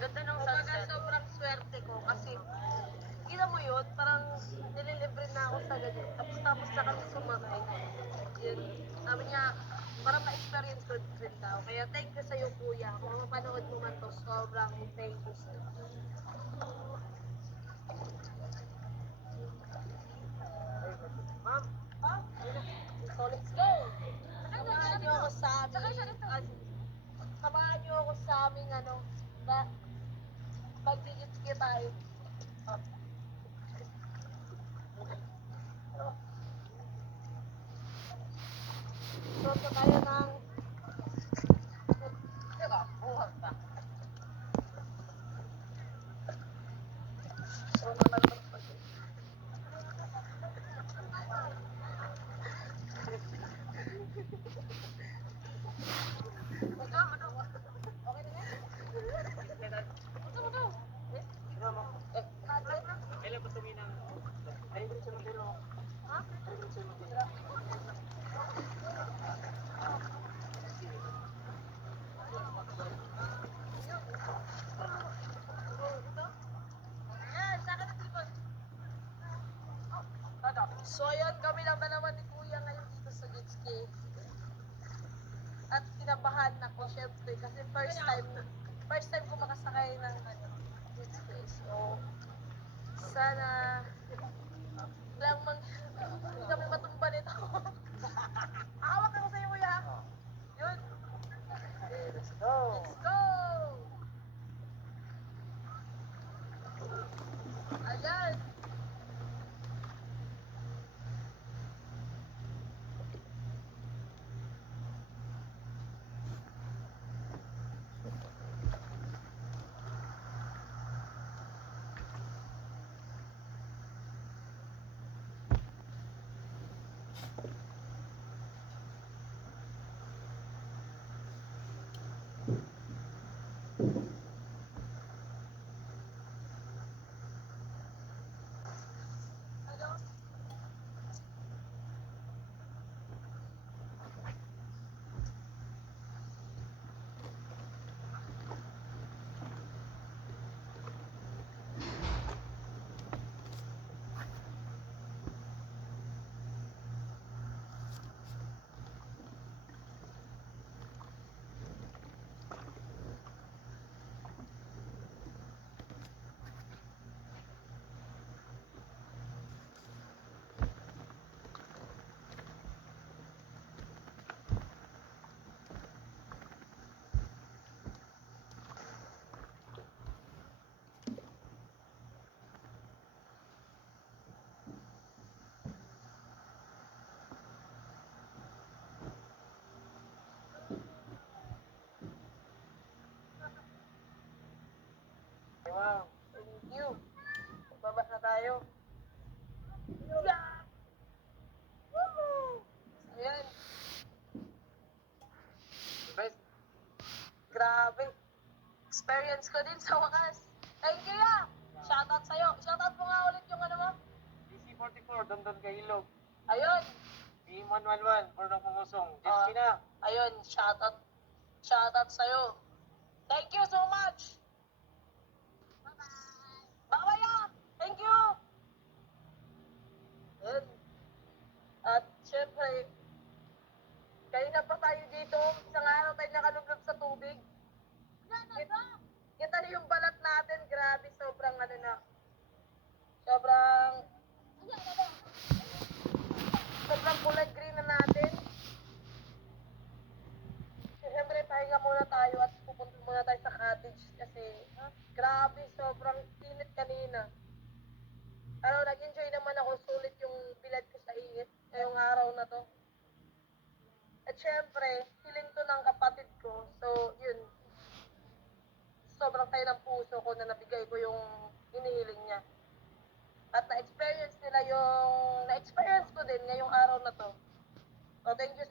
ganda ng Kumbaga sunset. sobrang swerte ko kasi kita mo yun, parang nililibre na ako sa ganyan. Tapos na kami sumakay. Yun, sabi niya, parang ma-experience ko rin daw. Kaya thank you sa'yo kuya. Kung mapanood mo man to, sobrang thank you sa'yo. Ma'am, so let's go! Samahan niyo ako sa aming, samahan niyo ako sa aming mag-ski tayo. So tayo ng buhat pa. So naman So ayun, kami lang dalawa ni Kuya ngayon dito sa jet ski. At kinabahan ako syempre kasi first time ko makasakay ng jet ski. So sana hindi kami matumba nito. Hawak ako sa'yo Kuya. Yun. Let's go. Let's go. Ayan. Wow. Thank you. Baba na tayo. Yeah! Woo! Ayan. Grabe. Experience ko din sa wakas. Thank you, ya. Shoutout sa'yo. Shoutout mo nga ulit yung ano mo. DC44, Dondon Kahilog. Ayun. B111, Bornong Pungusong. Jet ski na. Ayun, shoutout. Shoutout sa'yo. Thank you so much. Bye-bye, ya. Thank you. Ayun. At syempre, kanina pa tayo dito. Isang araw tayo nakalublob sa tubig. Kita na yung balat natin. Grabe, sobrang sobrang kulay green na natin. Siyempre, pahinga muna tayo at pupunta muna tayo sa cottage kasi grabe, sobrang init kanina. Pero nag-enjoy naman ako, sulit yung bilad ko sa init ngayong araw na to. At syempre, hiling to ng kapatid ko. So, yun. Sobrang tayo ng puso ko na nabigay ko yung hinihiling niya. At na-experience ko din ngayong araw na to. So, thank you